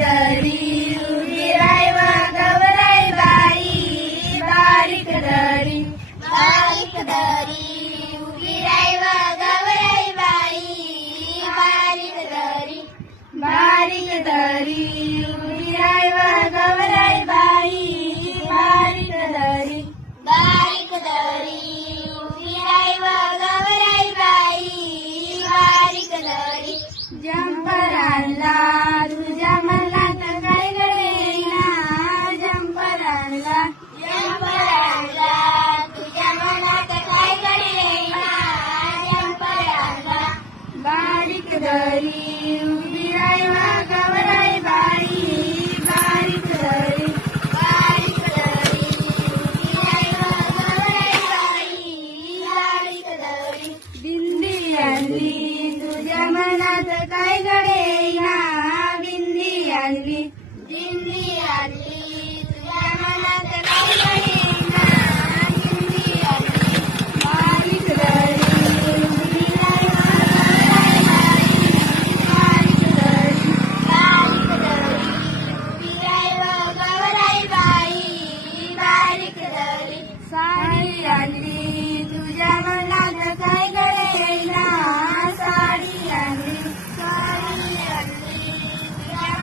दरी उभी राय व गवराई बाई, बारीक दरी बारीक दरी उभी राय व गवराई बाई, बारीक दरी बारीक दरी उभी राय व गवराई बाई, बारीक दरी बारीक दरी उभी राय व गवराई बाई, बारीक दरी जंपर आणला तुझ्या मनात काय गडेना, जंपर आणला तुझ्या मनात काय गडेना, जंपर आणला बारीक दरी उभी राय व गवराई बाई, बारीक दरी बारीक दरी उभी राय व गवराई बाई, बारीक दरी बिंदी आणली तुझ्या मनात काय गडेना, बिंदी आणली तुझ्या मनात काय